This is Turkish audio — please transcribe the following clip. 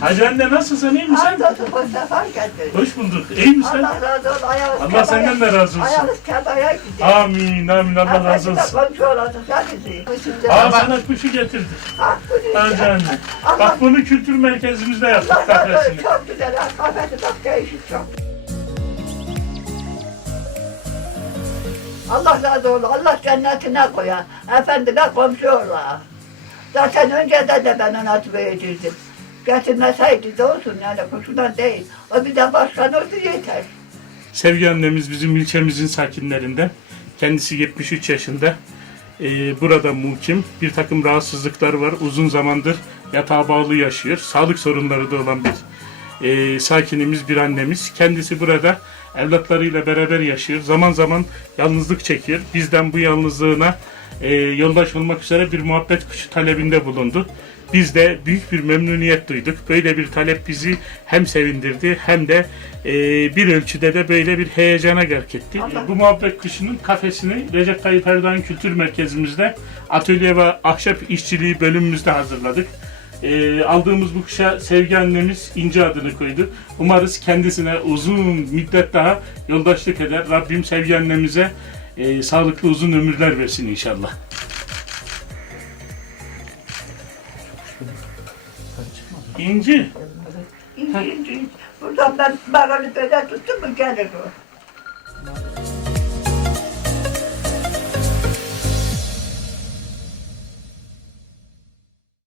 Hacı anne nasılsın iyi misin? Hamdolsun bu sefer getir. Hoş bulduk. İyi misin? Allah razı olsun. Ayağınız Allah senden de razı olsun. Ayağınız kebaya gidiyor. Amin amin Allah razı olsun. Komşu olasın sen bizi. Aa sana kuşu getirdi. Bu ne Hacı anne. Bak bunu kültür merkezimizde yaptık olsun. kafesini. Çok güzel. Kafesi bak değişik çok. Allah razı olsun. Allah cennetine koyar. Efendine komşu ola. Zaten önceden de ben ona verirdim. Getirmeseydi de olsun yani kuşundan değil. O bir de başkan oldu yeter. Sevgi annemiz bizim ilçemizin sakinlerinden. Kendisi 73 yaşında. Ee, burada mukim. Bir takım rahatsızlıklar var. Uzun zamandır yatağa bağlı yaşıyor. Sağlık sorunları da olan bir e, sakinimiz, bir annemiz. Kendisi burada evlatlarıyla beraber yaşıyor. Zaman zaman yalnızlık çekiyor. Bizden bu yalnızlığına e, yoldaş olmak üzere bir muhabbet kuşu talebinde bulundu. Biz de büyük bir memnuniyet duyduk. Böyle bir talep bizi hem sevindirdi hem de e, bir ölçüde de böyle bir heyecana gark etti. Allah- Bu muhabbet kuşunun kafesini Recep Tayyip Erdoğan Kültür Merkezimizde atölye ve ahşap işçiliği bölümümüzde hazırladık. E, aldığımız bu kuşa Sevgi annemiz İnci adını koydu. Umarız kendisine uzun müddet daha yoldaşlık eder. Rabbim Sevgi annemize e, sağlıklı uzun ömürler versin inşallah. İnci. İnci inci. Buradan ben bağını böyle tuttum mu gelir o.